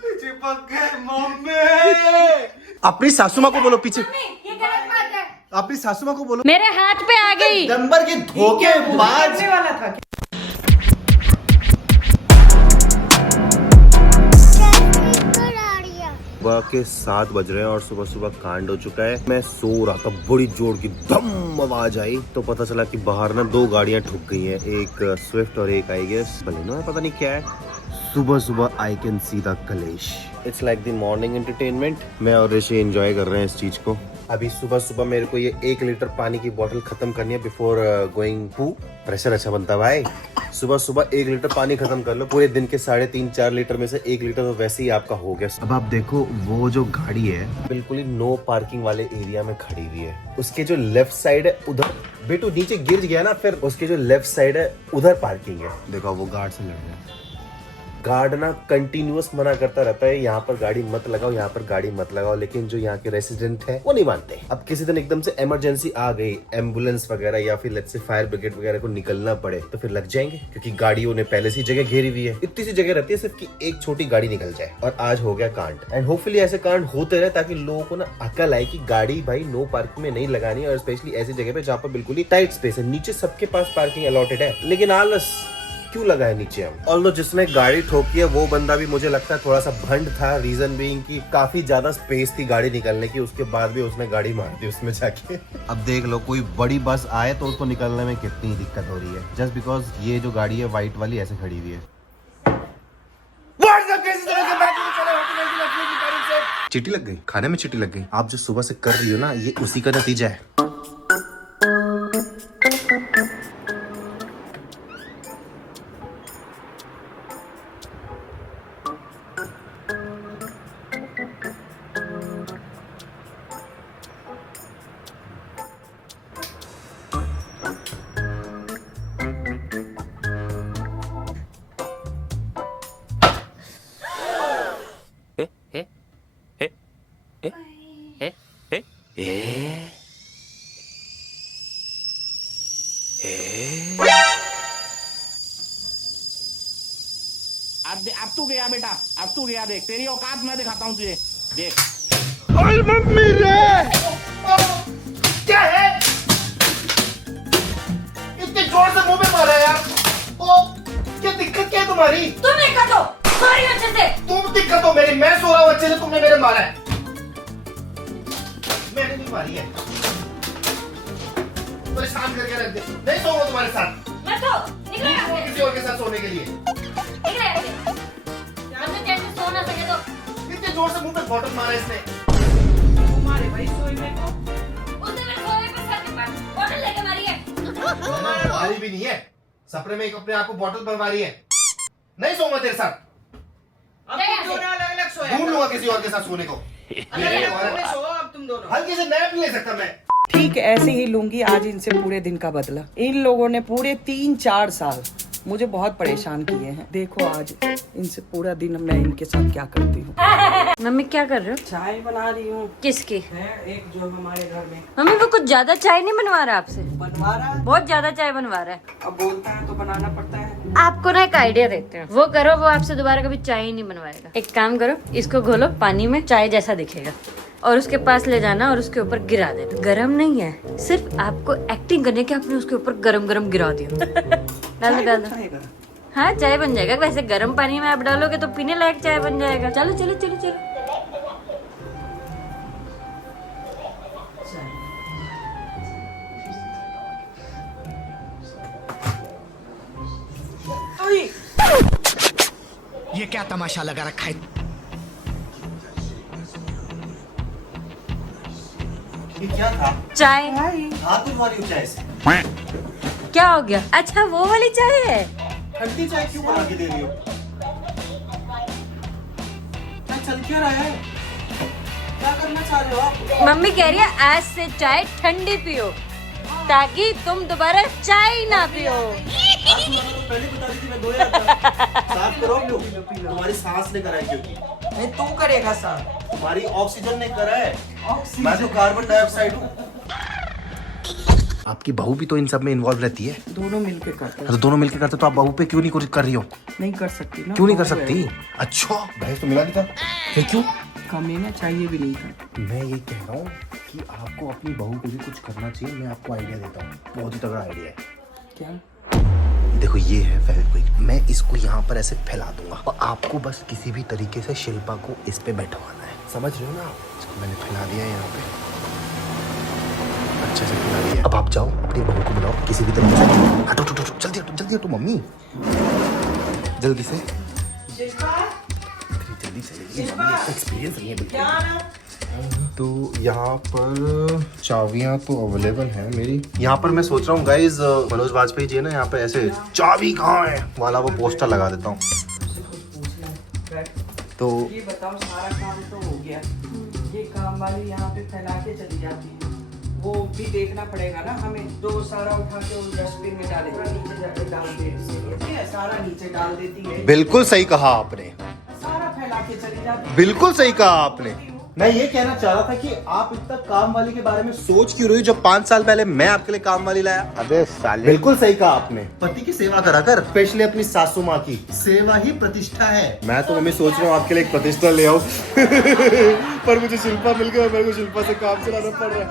चिपक गए मम्मी। अपनी सासू माँ को बोलो पीछे। ये गलत बात है। अपनी सासू माँ को बोलो। मेरे हाथ पे आ गई। नंबर के धोखेबाज वाला था। सुबह के 7 बज रहे हैं और सुबह सुबह कांड हो चुका है। मैं सो रहा था, बड़ी जोर की धम आवाज आई तो पता चला कि बाहर ना 2 गाड़ियां ठुक गई हैं, एक स्विफ्ट और एक आई गेस बलेनो है, पता नहीं क्या है। सुबह सुबह आई कैन सी द कलेश। It's like the morning entertainment. मैं और ऋषि एंजॉय कर रहे हैं इस चीज को। अभी सुबह सुबह मेरे को ये 1 लीटर पानी की बोतल खत्म करनी है बिफोर गोइंग पू। प्रेशर अच्छा बनता है भाई। सुबह सुबह 1 लीटर पानी खत्म कर लो। पूरे दिन के 3.5-4 लीटर में से 1 लीटर तो वैसे ही आपका हो गया। अब आप देखो वो जो गाड़ी है बिल्कुल ही नो पार्किंग वाले एरिया में खड़ी हुई है। उसके जो लेफ्ट साइड है उधर, बेटू नीचे गिर गया ना, फिर उसके जो लेफ्ट साइड है उधर पार्किंग है। देखो वो गार्ड से लड़ रहा है। गार्ड ना कंटिन्यूअस मना करता रहता है यहाँ पर गाड़ी मत लगाओ, यहाँ पर गाड़ी मत लगाओ, लेकिन जो यहाँ के रेसिडेंट है वो नहीं मानते। अब किसी दिन एकदम से इमरजेंसी आ गई, एम्बुलेंस वगैरह या फिर लेट्स से फायर ब्रिगेड वगैरह को निकलना पड़े तो फिर लग जाएंगे, क्योंकि गाड़ियों ने पहले से जगह घेरी हुई है। इतनी सी जगह रहती है सिर्फ कि एक छोटी गाड़ी निकल जाए। और आज हो गया कांड। एंड होपफुली ऐसे कांड होते रहे ताकि लोगों को ना अकल आए कि गाड़ी भाई नो पार्किंग में नहीं लगानी, और स्पेशली ऐसी जगह पे जहाँ पर बिल्कुल ही टाइट स्पेस है। नीचे सबके पास पार्किंग अलॉटेड है, लेकिन आलस क्यों लगा है नीचे हम। ऑल्दो जिसने गाड़ी ठोकी है वो बंदा भी मुझे लगता है थोड़ा सा भंड था। रीजन बीइंग कि काफी ज्यादा स्पेस थी गाड़ी निकलने की, उसके बाद भी उसने गाड़ी मार दी उसमें जाके। अब देख लो कोई बड़ी बस आए तो उसको निकलने में कितनी दिक्कत हो रही है, जस्ट बिकॉज ये जो गाड़ी है व्हाइट वाली ऐसे खड़ी हुई है। चिट्टी लग गई, खाने में चिट्टी लग गई। आप जो सुबह से कर रही हो ना, ये उसी का नतीजा है। अब तू गया बेटा, अब तू गया। देख तेरी औकात मैं दिखाता हूँ तुझे, देख। ओए मम्मी रे, क्या है? इतने जोर से मुंह पे मारा यार। क्या दिक्कत क्या है तुम्हारी? तुम दिक्कत हो, सॉरी अच्छे से। तुम दिक्कत हो मेरी, मैं सो रहा हूँ अच्छे से, तुमने मेरे मारा है। मैंने नहीं मारी है। परेशान करके रख दे। नहीं सोऊंगा तुम्हारे साथ। मैं तो निकल यहाँ से। किसी और के साथ सोने के लिए। निकल यहाँ से। मतलब जैसे सो ना सके तो। इतने जोर से मुंह पे बॉटल मारा इसने। हमारे भाई सोए में को उसने मेरे सोए पे सर के पास बॉटल लेके मारी है। मारी भी नहीं है, सपने में एक अपने आप को बॉटल पर मारी है। नहीं सोऊंगा तेरे साथ। अब तुम दोनों अलग-अलग सोया। ढूंढ लूंगा किसी और के साथ सोने को। अलग-अलग सो अब तुम दोनों। हल्की से नैप नहीं ले सकता मैं। ठीक ऐसे ही लूंगी आज इनसे पूरे दिन का बदला। इन लोगों ने पूरे 3-4 साल मुझे बहुत परेशान किए हैं। देखो आज इनसे पूरा दिन मैं इनके साथ क्या करती हूँ। मम्मी क्या कर रहे हो? चाय बना रही हूँ। किसकी? है एक जो हमारे घर में मम्मी वो कुछ ज्यादा चाय नहीं बनवा रहा आपसे? बनवा रहा है। बहुत ज्यादा चाय बनवा रहा है। अब बोलता है तो बनाना पड़ता है। आपको ना एक आइडिया देते हैं, वो करो, वो आपसे दोबारा कभी चाय ही नहीं बनवाएगा। एक काम करो, इसको घोलो पानी में, चाय जैसा दिखेगा, और उसके पास ले जाना और उसके ऊपर गिरा देना। गरम नहीं है, सिर्फ आपको एक्टिंग करने के आपने उसके ऊपर गरम गरम गिरा दिया। डाल दो। हाँ चाय बन जाएगा। वैसे गर्म पानी में आप डालोगे तो पीने लायक चाय बन जाएगा। चलो चलो चलो चलो। ये क्या तमाशा लगा रखा है? ये क्या था? चाय। हाथ तुम्हारी चाय से क्या हो गया? अच्छा वो वाली चाय है। ठंडी चाय क्यों बना के दे रही हो? क्या चल क्या रहा है? क्या करना चाह रहे हो आप? मम्मी कह रही है आज से चाय ठंडी पियो ताकि तुम दोबारा चाय ना पियो। तो पहले बता दी थी मैं 2000 साफ करो लो। तुम्हारी सांस ने करा है, क्योंकि नहीं तू करेगा साहब। तुम्हारी ऑक्सीजन ने करा है। मैं तो कार्बन डाइऑक्साइड हूँ। आपकी बहू भी तो इन सब में इन्वॉल्व रहती है। दोनों मिलके करते हैं। तो दोनों मिलकर करते तो आप बहू पे क्यों नहीं कर रही हो? नहीं कर सकती ना। क्यों नहीं कर बहू है। सकती? अच्छा भैंस तो मिला नहीं था, फिर क्यों? कमीना चाहिए भी नहीं था। मैं ये कह रहा हूँ कि आपको अपनी बहू को भी कुछ करना चाहिए। मैं आपको आइडिया देता हूँ, बहुत ही तगड़ा आइडिया है। क्या? देखो ये है फेविक्विक, मैं इसको यहाँ पर ऐसे फैला दूंगा और आपको बस किसी भी तरीके से शिल्पा को इस पे बैठवाना है, समझ रहे हो ना आप? इसको मैंने फैला दिया है यहाँ पे, अच्छे से फैला दिया। अब आप जाओ अपनी बहू को बुलाओ किसी भी तरीके से। हटो हटो हटो, जल्दी हटो मम्मी, जल्दी से एक्सपीरियंस नहीं है बिल्कुल। तो यहाँ पर चाबियाँ तो अवेलेबल हैं मेरी। यहाँ पर मैं सोच रहा हूँ गाइज, मनोज वाजपेयी जी है ना, यहाँ पे ऐसे चाबी कहाँ है वाला वो पोस्टर लगा देता हूँ। तो ये बताओ, सारा काम तो हो गया, ये काम वाली यहाँ पे फैला के चली जाती है, वो भी देखना पड़ेगा ना हमें। तो सारा उठा के उस डस्टबिन में डाले, नीचे जाके डाल देती है, सारा नीचे डाल देती है। बिल्कुल सही कहा आपने, सारा फैला के चली जाती है। बिल्कुल सही कहा आपने। मैं ये कहना चाह रहा था कि आप इतना काम वाली के बारे में सोच क्यों रही हो जब 5 साल पहले मैं आपके लिए काम वाली लाया? अबे साले, बिल्कुल सही कहा आपने। पति की सेवा करा कर, स्पेशली अपनी सासू माँ की सेवा ही प्रतिष्ठा है। मैं तो मम्मी सोच रहा हूँ आपके लिए एक प्रतिष्ठा ले आऊं पर मुझे शिल्पा मिल गया, मेरे को शिल्पा से काम चलाना पड़ रहा है।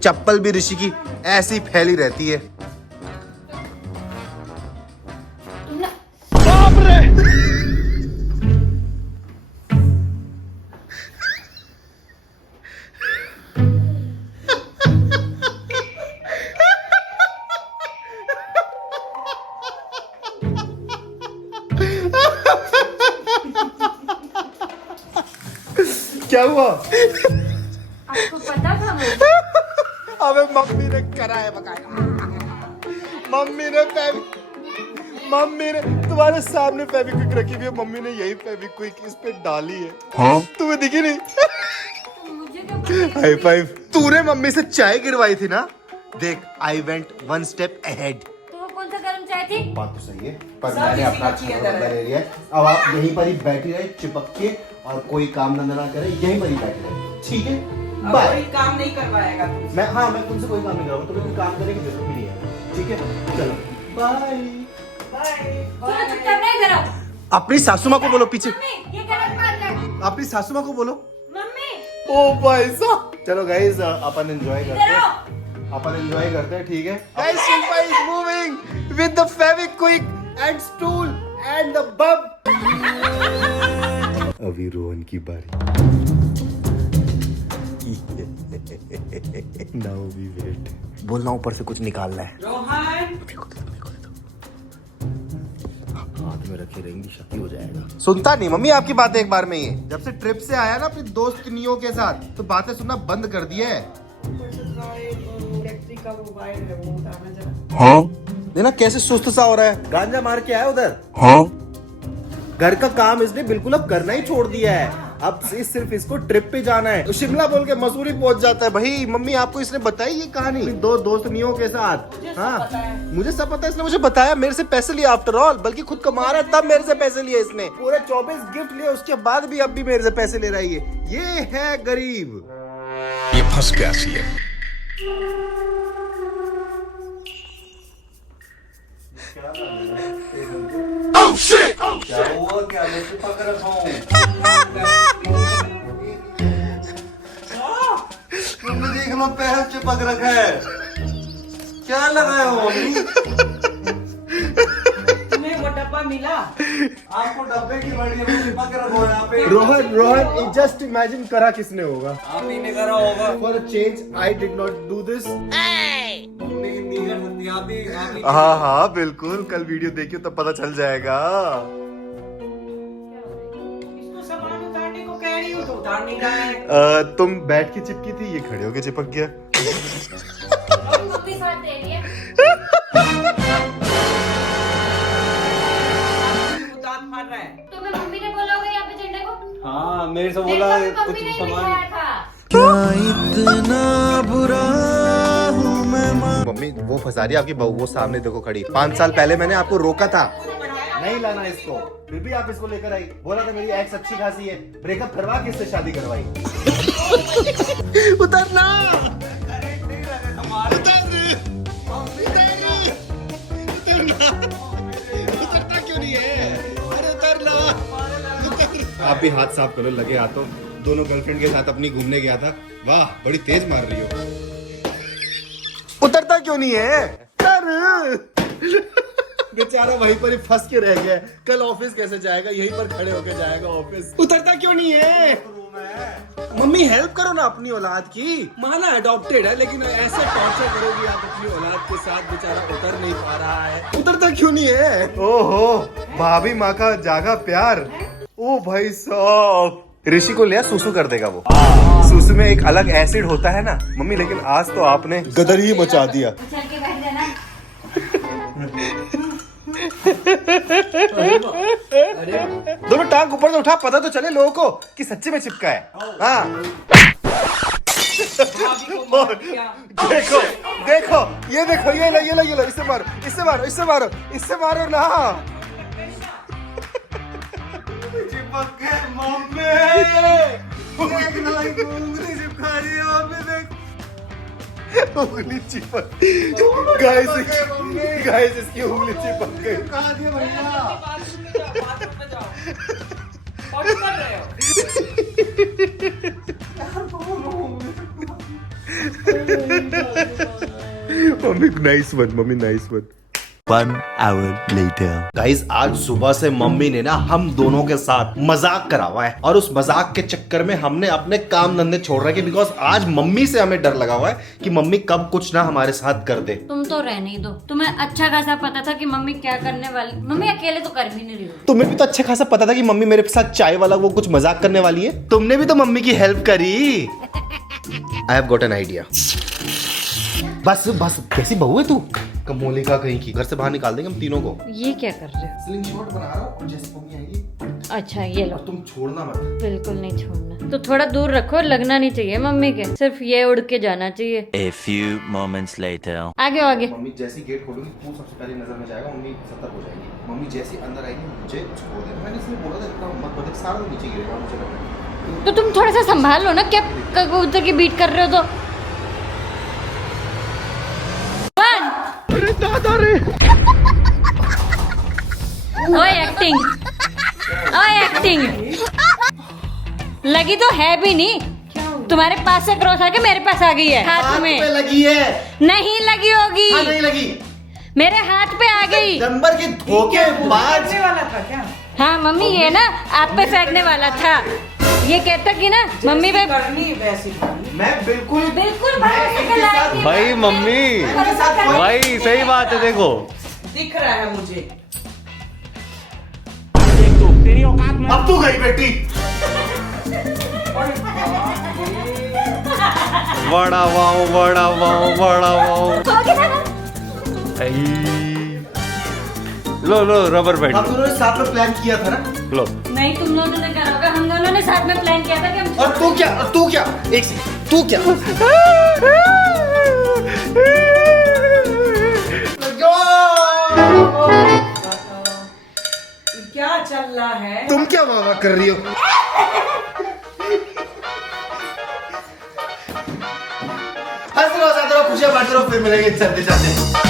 चप्पल भी ऋषि की ऐसी फैली रहती है। बाप रे क्या हुआ? आपको पता था मुझे? अबे मम्मी ने करा है बकाया। मम्मी ने तुम्हारे सामने फेविक्विक रखी हुई है, मम्मी ने यही फेविक्विक इस पे डाली है। हाँ? तुम्हें दिखी नहीं? मुझे क्या पता? High five. तूने मम्मी से चाय गिरवाई थी ना? देख, आई वेंट 1 स्टेप अहेड। तो वो कौन सा गर्म चाय थी? बात तो सही है, पर मैंने अपना अच्छा बदला ले लिया है। अब आप यहीं पर ही बैठी रहे चिपक के और कोई काम धंधा ना करे, यहीं पर ही बैठी रहे, ठीक है? बाय। कोई काम नहीं करवाएगा तुमसे। मैं तुमसे कोई काम नहीं कराऊंगा, तुम्हें कोई काम करने की जरूरत भी नहीं है, ठीक है? चलो बाय। चलो चुपचाप नहीं करो। अपनी सासू माँ को बोलो पीछे, मम्मी, ये गलत बात है। अपनी सासू माँ को बोलो। मम्मी, ओ भाई साहब, चलो गाइस अपन एंजॉय करते इधर हैं, आओ। अपन एंजॉय करते हैं, ठीक है? Guys, Shilpa is moving with the Fevikwik and stool and the बम। अभी रोहन की बारी। Now we wait. बोलना ऊपर से कुछ निकालना है। रोहन, हाथ में रखे रहेंगी, शक्ति हो जाएगा। सुनता नहीं मम्मी आपकी बातें एक बार में ही। जब से ट्रिप से आया ना अपनी दोस्त नियो के साथ, तो बातें सुनना बंद कर दिया है। इलेक्ट्रिक का मोबाइल है, वो उठाना जरा। हाँ? देखना कैसे सुस्त सा हो रहा है, गांजा मार के आया उधर। हाँ? घर का काम इसने बिल्कुल अब करना ही छोड़ दिया है। अब सिर्फ इसको ट्रिप पे जाना है, तो शिमला बोल के मसूरी पहुंच जाता है। भाई मम्मी आपको इसने बताई ये कहानी? दो दोस्त नियो के साथ। हाँ, मुझे सब पता है, इसने मुझे बताया। मेरे से पैसे लिए आफ्टर ऑल, बल्कि खुद कमा रहा है तब मेरे से पैसे लिए इसने। पूरे 24 गिफ्ट लिए, उसके बाद भी अब भी मेरे से पैसे ले रहा है ये है गरीब। ये फंस गया सी है। क्या हुआ? क्या मैं चिपक रखा हूँ? तुमने देख लो, पैर चिपक रखा है। क्या लगाए हो मम्मी? तुम्हें वो डब्बा मिला? आपको डब्बे की बड़ी चिपक रखो यहाँ पे। रोहन जस्ट इमेजिन करा किसने होगा? आप ही ने करा होगा। For a change I did not do this. हाँ हाँ बिल्कुल, कल वीडियो देखियो तब पता चल जाएगा। इसको सामान उतारने को कह रही हूँ तो उतार नहीं रहा है। तुम बैठ के चिपकी थी, ये खड़े होके चिपक गया। मम्मी साथ दे रही है। उतार मार रहा है। तो मैं मम्मी ने बोला होगा यहाँ पे झंडे को। हाँ मेरे से मेरे बोला को भी कुछ मम्मी ने ही सामान। दिखाया था। मम्मी वो फंसा रही है आपकी बहू, वो सामने देखो खड़ी। 5 साल पहले मैंने आपको रोका था नहीं लाना इसको, फिर भी आप इसको लेकर आई। बोला था मेरी एक्स अच्छी खासी है, ब्रेकअप करवा के इससे शादी करवाई। उतरना। उतरता क्यों नहीं है? अरे उतरना। आप भी हाथ साफ करो, लगे हाथों। दोनों गर्लफ्रेंड के साथ अपनी घूमने गया था। वाह, बड़ी तेज मार रही हो। उतरता क्यों नहीं है? बेचारा वहीं पर ही फंस के रह गया। कल ऑफिस कैसे जाएगा? यहीं पर खड़े होके जाएगा ऑफिस। उतरता क्यों नहीं है? मम्मी हेल्प करो ना अपनी औलाद की। माना अडॉप्टेड है, लेकिन ऐसे टॉर्चर करोगी आप अपनी औलाद के साथ। बेचारा उतर नहीं पा रहा है। उतरता क्यों नहीं है? ओहो, भाभी माँ का जागा प्यार। ओ भाई साहब, ऋषि को लिया, सुसु कर देगा वो। सुसु में एक अलग एसिड होता है ना मम्मी, लेकिन आज तो आपने गदर ही मचा दिया। चल के बैठ जाना। दोनों टांग ऊपर से उठा, पता तो चले लोगों को कि सच्चे में चिपका है। हाँ देखो देखो, ये देखो, ये लो, इससे मारो, इससे मारो, इससे मारो, इससे मारो ना। चिपक गए मम्मी। उंगली चिपका रही है मम्मी, देख। उंगली चिपक। गाइस इसकी उंगली चिपक गई। कहा दिया भैया? Mummy nice one, mummy nice one. 1 hour later. Guys आज सुबह से मम्मी ने ना हम दोनों के साथ मजाक करा हुआ है, और उस मजाक के चक्कर में हमने अपने काम धंधे छोड़ रखे, बिकॉज आज मम्मी से हमें डर लगा हुआ है कि मम्मी कब कुछ ना हमारे साथ कर दे। तुम तो रहने ही दो, तुम्हें अच्छा खासा पता था कि मम्मी क्या करने वाली। मम्मी अकेले तो कर भी नहीं रही हो। तुम्हें भी तो अच्छा खासा पता था कि मम्मी मेरे साथ चाय वाला वो कुछ मजाक करने वाली है। तुमने भी तो मम्मी की हेल्प करी। I have got an idea. बस बस, कैसी बहू है तू? कमोलिका कहीं की। घर से बाहर निकाल देंगे हम तीनों को। ये क्या कर रहे हो? स्लिंग शॉट बना रहा हूँ, और जैसे मम्मी आएगी। अच्छा ये लो। और तुम छोड़ना मत। बिल्कुल नहीं छोड़ना। तो थोड़ा दूर रखो, लगना नहीं चाहिए मम्मी के। सिर्फ ये उड़ के जाना चाहिए। A few moments later. आगे आगे। मम्मी जैसी गेट खोलूंगी तू सबसे पहले नजर में जाएगा। मम्मी सतर्क हो जाएगी। मम्मी जैसी अंदर आएगी मुझे छोड़ देना। मैंने इसलिए बोला था इतना मत बदल, सारा नीचे गिरेगा मुझे लग रहा है। तो तुम थोड़ा सा संभाल लो ना, क्या कबूतर की बीट कर रहे हो? तो अरे दादा रे। ओए एक्टिंग, ओए एक्टिंग लगी तो है भी नहीं। तुम्हारे पास से क्रॉस आके मेरे पास आ गई है। हाथ में लगी है। नहीं लगी होगी। हाँ, नहीं लगी। मेरे हाथ पे आ गई। नंबर के धोखेबाज। फेंकने वाला था क्या? हाँ मम्मी, ये ना आप पे फेंकने वाला था। ये कहता कि ना मम्मी पे करनी वैसी करनी। मैं बिल्कुल बिल्कुल भरोसे के लायक नहीं। भाई मम्मी, भाई सही बात है। देखो दिख रहा है मुझे। देख तू, तेरी औकात में। अब तू गई बेटी। बड़ा वाओ, बड़ा वाओ, बड़ा वाओ। लो लो रबर बैंड हम दोनों ने साथ में प्लान किया था ना। लो। नहीं, तुम लोगों ने करा होगा। हम दोनों ने साथ में प्लान किया था कि हम। और तू क्या एक सेकंड, तू क्या? क्या चल रहा है? तुम क्या मामा कर रही हो? हंस रहो, खुशियां बांट रहो, फिर मिलेंगे चलते चलते।